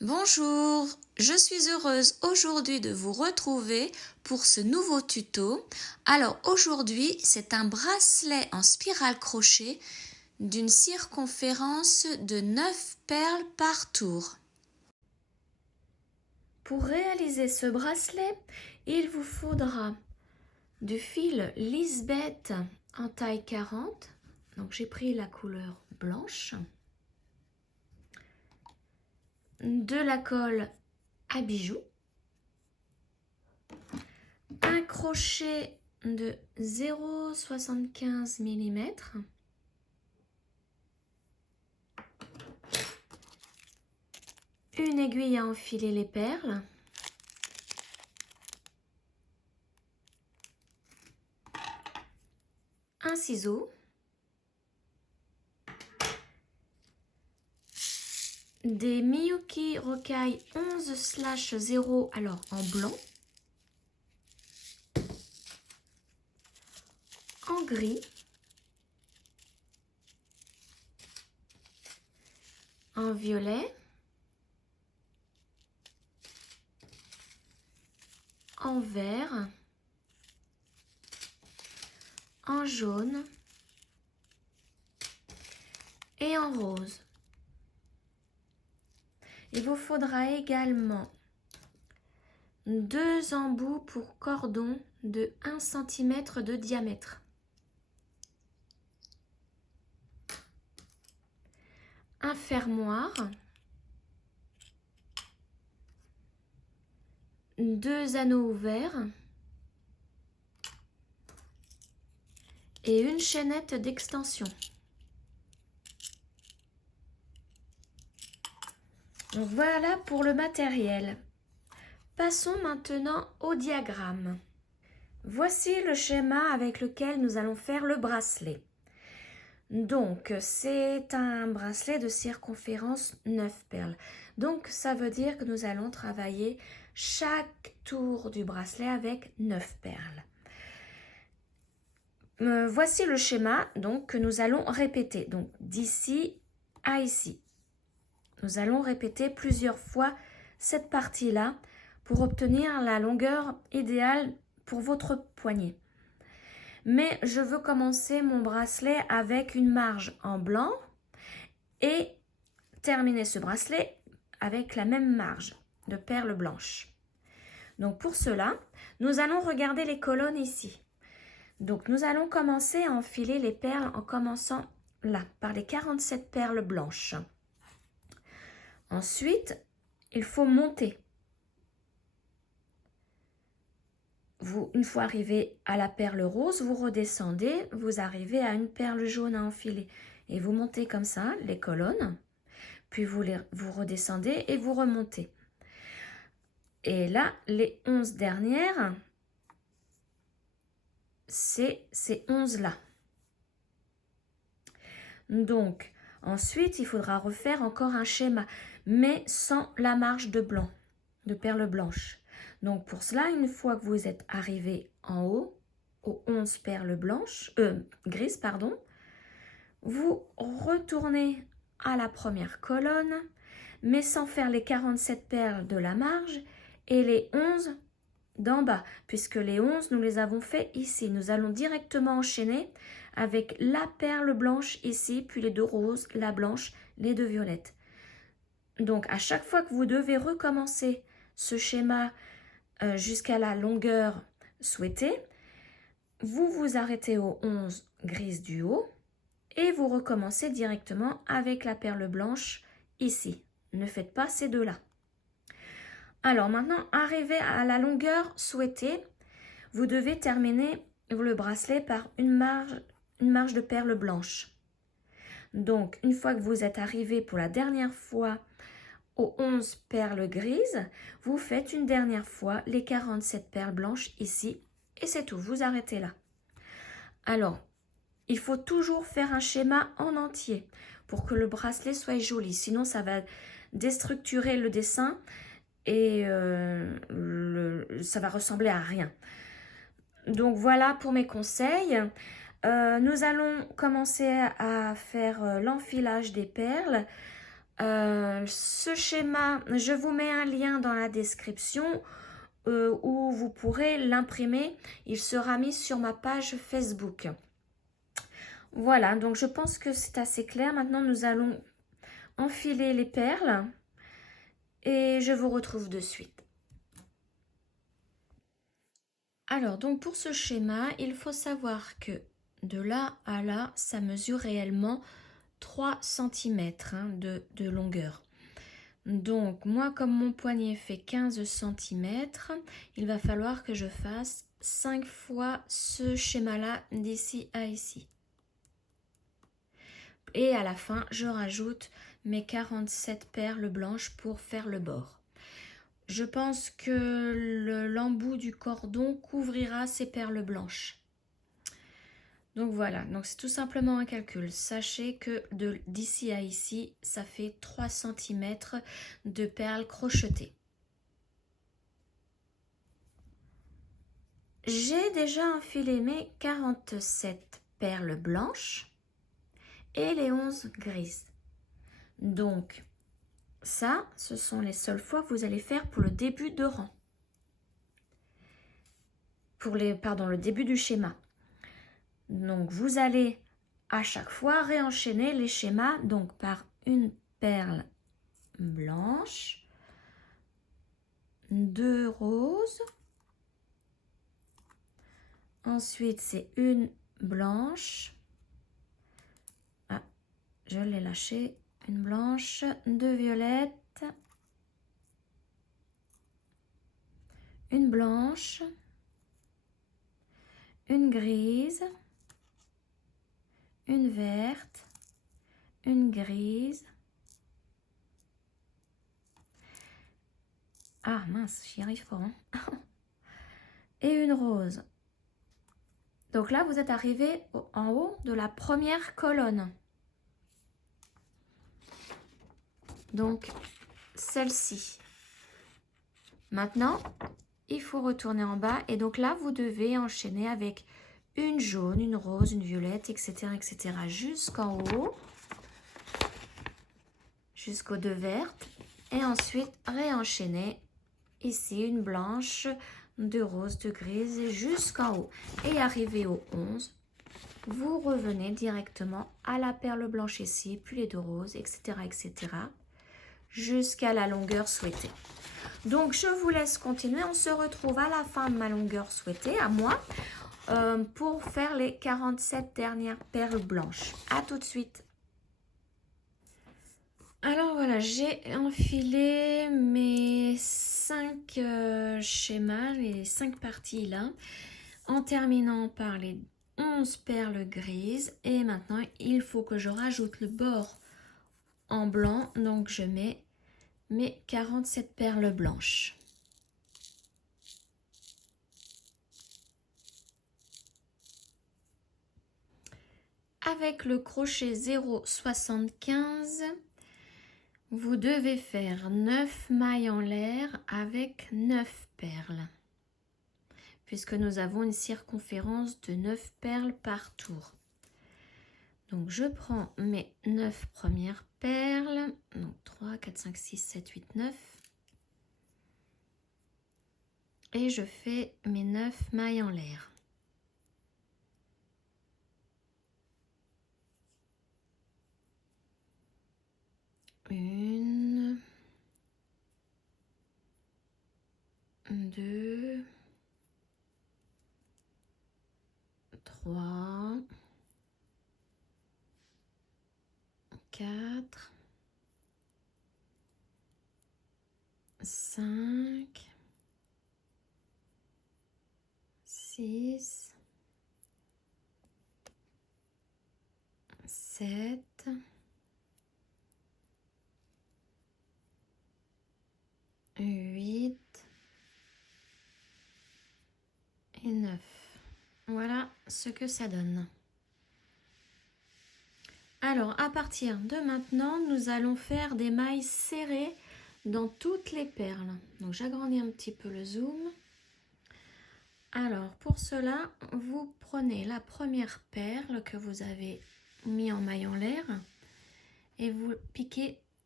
Bonjour, je suis heureuse aujourd'hui de vous retrouver pour ce nouveau tuto. Alors aujourd'hui, c'est un bracelet en spirale crochet d'une circonférence de 9 perles par tour. Pour réaliser ce bracelet, il vous faudra du fil Lisbeth en taille 40. Donc j'ai pris la couleur blanche. De la colle à bijoux, un crochet de 0,75 mm, une aiguille à enfiler les perles, un ciseau, des Miyuki Rokai 11/0 alors en blanc, en gris, en violet, en vert, en jaune et en rose. Il vous faudra également 2 embouts pour cordon de 1 cm de diamètre, un fermoir, 2 anneaux ouverts et une chaînette d'extension. Donc voilà pour le matériel. Passons maintenant au diagramme. Voici le schéma avec lequel nous allons faire le bracelet. Donc c'est un bracelet de circonférence 9 perles. Donc ça veut dire que nous allons travailler chaque tour du bracelet avec 9 perles. Voici le schéma donc que nous allons répéter. Donc d'ici à ici. Nous allons répéter plusieurs fois cette partie-là pour obtenir la longueur idéale pour votre poignet. Mais je veux commencer mon bracelet avec une marge en blanc et terminer ce bracelet avec la même marge de perles blanches. Donc pour cela, nous allons regarder les colonnes ici. Donc nous allons commencer à enfiler les perles en commençant là, par les 47 perles blanches. Ensuite, il faut monter. Une fois arrivé à la perle rose, vous redescendez, vous arrivez à une perle jaune à enfiler. Et vous montez comme ça les colonnes, puis vous redescendez et vous remontez. Et là, les 11 dernières, c'est ces 11-là. Donc, ensuite, il faudra refaire encore un schéma, mais sans la marge de blanc, de perles blanches. Donc, pour cela, une fois que vous êtes arrivé en haut, aux 11 perles blanches, grises, pardon, vous retournez à la première colonne, mais sans faire les 47 perles de la marge et les 11 d'en bas, puisque les 11, nous les avons fait ici. Nous allons directement enchaîner avec la perle blanche ici, puis les 2 roses, la blanche, les 2 violettes. Donc, à chaque fois que vous devez recommencer ce schéma jusqu'à la longueur souhaitée, vous vous arrêtez aux 11 grises du haut et vous recommencez directement avec la perle blanche ici. Ne faites pas ces deux-là. Alors maintenant, arrivé à la longueur souhaitée, vous devez terminer le bracelet par une marge de perles blanches. Donc, une fois que vous êtes arrivé pour la dernière fois aux 11 perles grises, vous faites une dernière fois les 47 perles blanches ici et c'est tout, vous arrêtez là. Alors, il faut toujours faire un schéma en entier pour que le bracelet soit joli, sinon ça va déstructurer le dessin et ça va ressembler à rien. Donc voilà pour mes conseils. Nous allons commencer à faire l'enfilage des perles. Ce schéma, je vous mets un lien dans la description où vous pourrez l'imprimer. Il sera mis sur ma page Facebook. Voilà, donc je pense que c'est assez clair. Maintenant, nous allons enfiler les perles et je vous retrouve de suite. Alors, donc pour ce schéma, il faut savoir que de là à là, ça mesure réellement 3 cm de longueur. Donc, moi, comme mon poignet fait 15 cm, il va falloir que je fasse 5 fois ce schéma-là d'ici à ici. Et à la fin, je rajoute mes 47 perles blanches pour faire le bord. Je pense que l'embout du cordon couvrira ces perles blanches. Donc voilà, donc c'est tout simplement un calcul. Sachez que d'ici à ici, ça fait 3 cm de perles crochetées. J'ai déjà enfilé mes 47 perles blanches et les 11 grises. Donc ça, ce sont les seules fois que vous allez faire pour le début de rang. Le début du schéma. Donc vous allez à chaque fois réenchaîner les schémas donc par une perle blanche, 2 roses, ensuite c'est une blanche, je l'ai lâché, une blanche, 2 violettes, une blanche, une grise, une verte, une grise. Ah mince, j'y arrive pas. Et une rose. Donc là, vous êtes arrivé en haut de la première colonne. Donc, celle-ci. Maintenant, il faut retourner en bas. Et donc là, vous devez enchaîner avec une jaune, une rose, une violette, etc. etc. jusqu'en haut. Jusqu'aux 2 vertes. Et ensuite, réenchaîner ici une blanche, 2 roses, 2 grises jusqu'en haut. Et arrivé au 11, vous revenez directement à la perle blanche ici, puis les 2 roses, etc. etc. jusqu'à la longueur souhaitée. Donc, je vous laisse continuer. On se retrouve à la fin de ma longueur souhaitée, à moi, pour faire les 47 dernières perles blanches. À tout de suite. Alors voilà, j'ai enfilé mes 5 schémas, les 5 parties là, en terminant par les 11 perles grises. Et maintenant, il faut que je rajoute le bord en blanc. Donc, je mets mes 47 perles blanches. Avec le crochet 0,75, vous devez faire 9 mailles en l'air avec 9 perles. Puisque nous avons une circonférence de 9 perles par tour. Donc je prends mes 9 premières perles, donc 3, 4, 5, 6, 7, 8, 9. Et je fais mes 9 mailles en l'air. Une, 2, 3, 4, 5, 6, 7, 8 et 9. Voilà ce que ça donne. Alors, à partir de maintenant, nous allons faire des mailles serrées dans toutes les perles. Donc, j'agrandis un petit peu le zoom. Alors, pour cela, vous prenez la première perle que vous avez mis en maille en l'air et vous piquez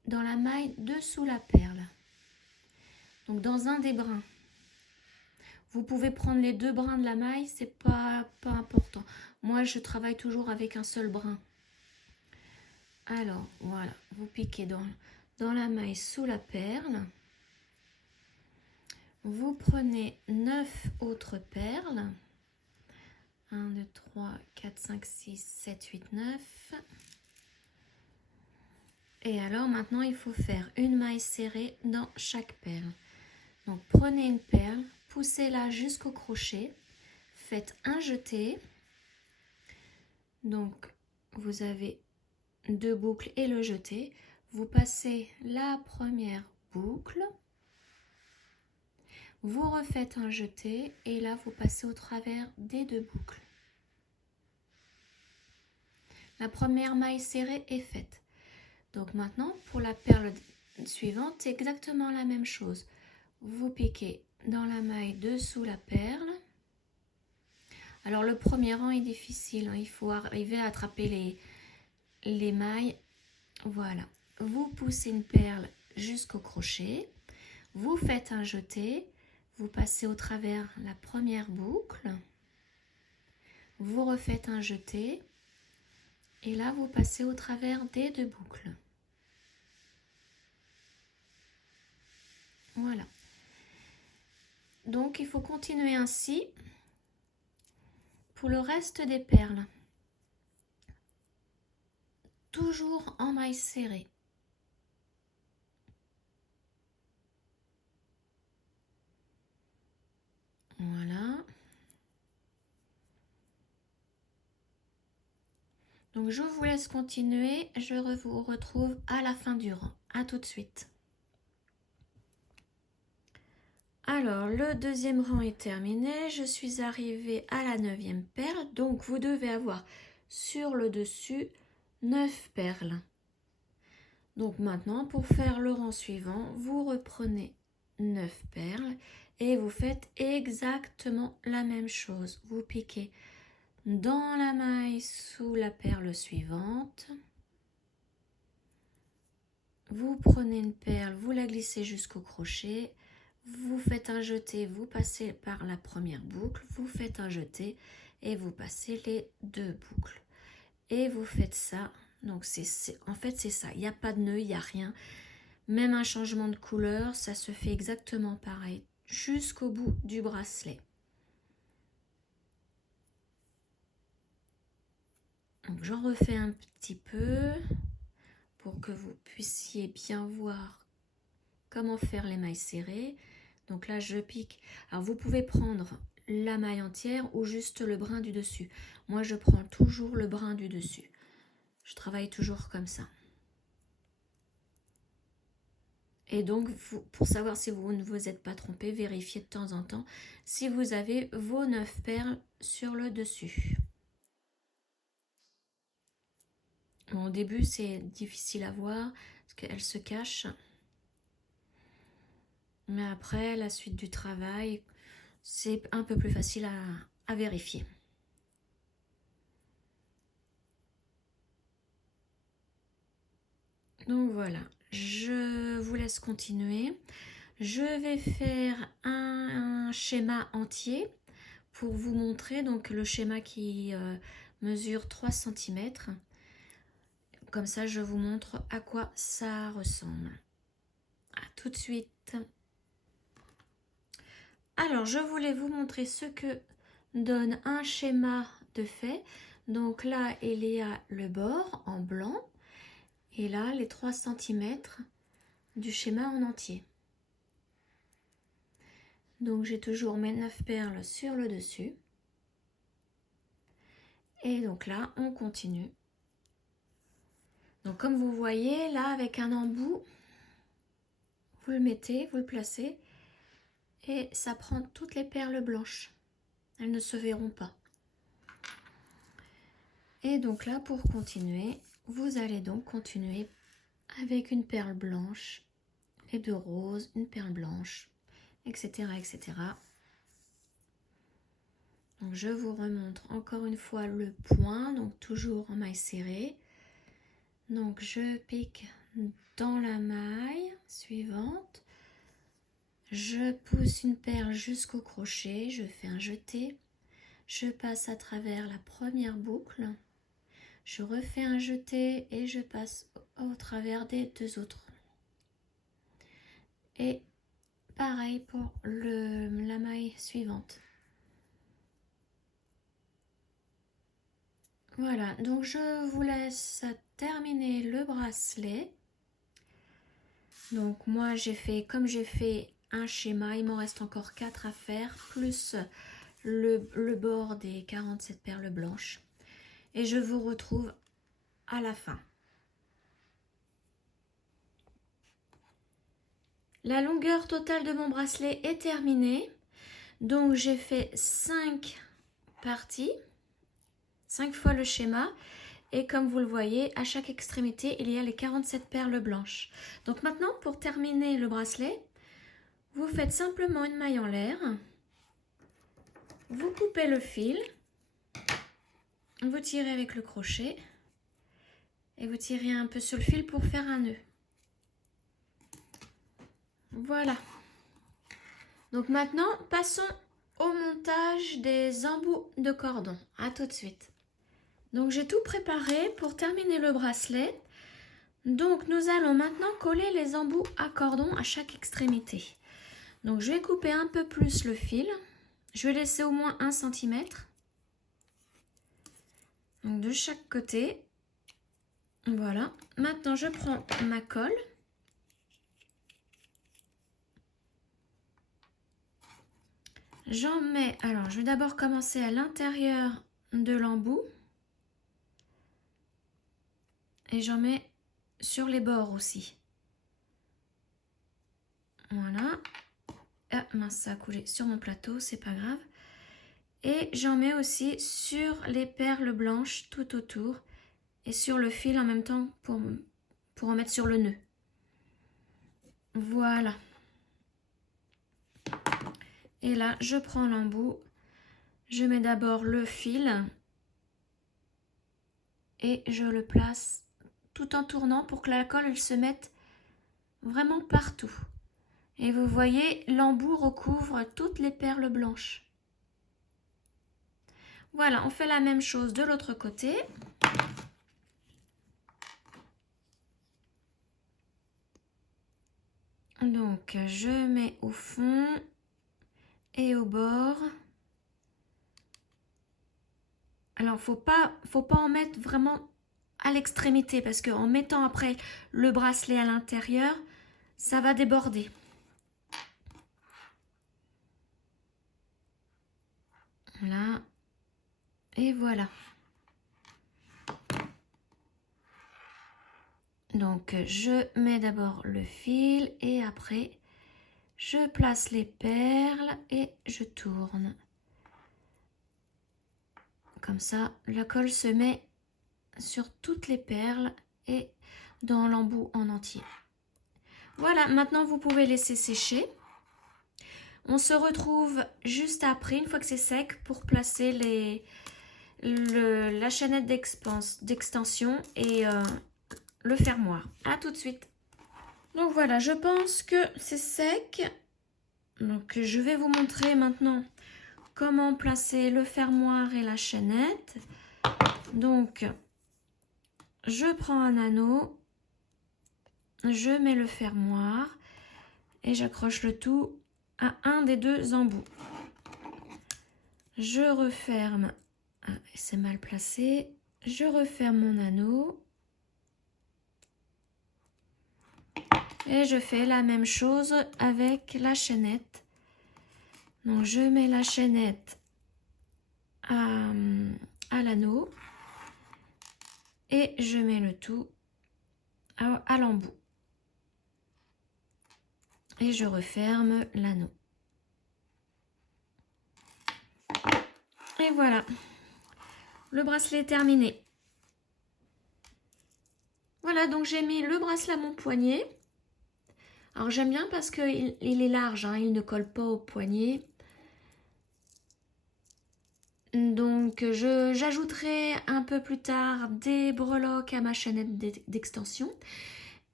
dans la maille dessous la perle. Donc dans un des brins. Vous pouvez prendre les deux brins de la maille, c'est pas important. Moi, je travaille toujours avec un seul brin. Alors, voilà, vous piquez dans la maille sous la perle. Vous prenez 9 autres perles. 1, 2, 3, 4, 5, 6, 7, 8, 9. Et alors, maintenant, il faut faire une maille serrée dans chaque perle. Donc, prenez une perle, poussez-la jusqu'au crochet, faites un jeté. Donc, vous avez 2 boucles et le jeté. Vous passez la première boucle, vous refaites un jeté et là, vous passez au travers des 2 boucles. La première maille serrée est faite. Donc maintenant, pour la perle suivante, c'est exactement la même chose. Vous piquez dans la maille dessous la perle. Alors le premier rang est difficile, hein. Il faut arriver à attraper les mailles. Voilà. Vous poussez une perle jusqu'au crochet. Vous faites un jeté. Vous passez au travers la première boucle. Vous refaites un jeté. Et là, vous passez au travers des 2 boucles. Voilà. Donc, il faut continuer ainsi pour le reste des perles. Toujours en maille serrée. Voilà. Donc, je vous laisse continuer. Je vous retrouve à la fin du rang. À tout de suite. Alors, le deuxième rang est terminé. Je suis arrivée à la 9e perle. Donc, vous devez avoir sur le dessus 9 perles. Donc, maintenant, pour faire le rang suivant, vous reprenez 9 perles et vous faites exactement la même chose. Vous piquez dans la maille sous la perle suivante. Vous prenez une perle, vous la glissez jusqu'au crochet. Vous faites un jeté, vous passez par la première boucle, vous faites un jeté et vous passez les 2 boucles. Et vous faites ça. Donc en fait c'est ça, il n'y a pas de nœud, il n'y a rien. Même un changement de couleur, ça se fait exactement pareil jusqu'au bout du bracelet. Donc j'en refais un petit peu pour que vous puissiez bien voir comment faire les mailles serrées. Donc là, je pique. Alors, vous pouvez prendre la maille entière ou juste le brin du dessus. Moi, je prends toujours le brin du dessus. Je travaille toujours comme ça. Et donc, pour savoir si vous ne vous êtes pas trompé, vérifiez de temps en temps si vous avez vos 9 perles sur le dessus. Bon, au début, c'est difficile à voir parce qu'elles se cachent. Mais après, la suite du travail, c'est un peu plus facile à vérifier. Donc voilà, je vous laisse continuer. Je vais faire un schéma entier pour vous montrer donc le schéma qui mesure 3 cm. Comme ça, je vous montre à quoi ça ressemble. À tout de suite. Alors, je voulais vous montrer ce que donne un schéma de fait. Donc là, il y a le bord en blanc. Et là, les 3 cm du schéma en entier. Donc, j'ai toujours mes 9 perles sur le dessus. Et donc là, on continue. Donc, comme vous voyez, là, avec un embout, vous le mettez, vous le placez. Et ça prend toutes les perles blanches. Elles ne se verront pas. Et donc là, pour continuer, vous allez donc continuer avec une perle blanche, les 2 roses, une perle blanche, etc., etc. Donc je vous remontre encore une fois le point, donc toujours en maille serrée. Donc je pique dans la maille suivante. Je pousse une perle jusqu'au crochet, je fais un jeté, je passe à travers la première boucle, je refais un jeté et je passe au travers des deux autres. Et pareil pour la maille suivante. Voilà, donc je vous laisse terminer le bracelet. Donc moi j'ai fait, comme j'ai fait un schéma, il m'en reste encore 4 à faire, plus le bord des 47 perles blanches. Et je vous retrouve à la fin. La longueur totale de mon bracelet est terminée. Donc j'ai fait 5 parties, 5 fois le schéma. Et comme vous le voyez, à chaque extrémité, il y a les 47 perles blanches. Donc maintenant, pour terminer le bracelet, vous faites simplement une maille en l'air. Vous coupez le fil. Vous tirez avec le crochet. Et vous tirez un peu sur le fil pour faire un nœud. Voilà. Donc maintenant, passons au montage des embouts de cordon. À tout de suite. Donc j'ai tout préparé pour terminer le bracelet. Donc nous allons maintenant coller les embouts à cordon à chaque extrémité. Donc je vais couper un peu plus le fil. Je vais laisser au moins 1 cm. Donc de chaque côté. Voilà. Maintenant je prends ma colle. J'en mets, alors je vais d'abord commencer à l'intérieur de l'embout. Et j'en mets sur les bords aussi. Voilà. Ah mince, ça a coulé sur mon plateau, c'est pas grave. Et j'en mets aussi sur les perles blanches tout autour. Et sur le fil en même temps pour en mettre sur le nœud. Voilà. Et là, je prends l'embout. Je mets d'abord le fil. Et je le place tout en tournant pour que la colle elle se mette vraiment partout. Et vous voyez, l'embout recouvre toutes les perles blanches. Voilà, on fait la même chose de l'autre côté. Donc, je mets au fond et au bord. Alors, faut pas en mettre vraiment à l'extrémité parce qu'en mettant après le bracelet à l'intérieur, ça va déborder. Là. Et voilà. Donc, je mets d'abord le fil et après, je place les perles et je tourne. Comme ça, la colle se met sur toutes les perles et dans l'embout en entier. Voilà, maintenant vous pouvez laisser sécher. On se retrouve juste après, une fois que c'est sec, pour placer la chaînette d'extension et le fermoir. À tout de suite. Donc voilà, je pense que c'est sec. Donc je vais vous montrer maintenant comment placer le fermoir et la chaînette. Donc je prends un anneau, je mets le fermoir et j'accroche le tout à un des deux embouts. Je referme, c'est mal placé, je referme mon anneau. Et je fais la même chose avec la chaînette. Donc je mets la chaînette à l'anneau et je mets le tout à l'embout. Et je referme l'anneau. Et voilà, le bracelet est terminé. Voilà, donc j'ai mis le bracelet à mon poignet. Alors j'aime bien parce qu'il est large, hein, il ne colle pas au poignet. Donc j'ajouterai un peu plus tard des breloques à ma chaînette d'extension.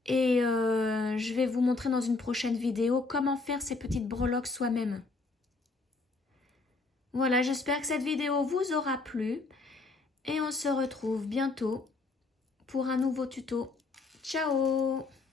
Et je vais vous montrer dans une prochaine vidéo comment faire ces petites breloques soi-même. Voilà, j'espère que cette vidéo vous aura plu. Et on se retrouve bientôt pour un nouveau tuto. Ciao!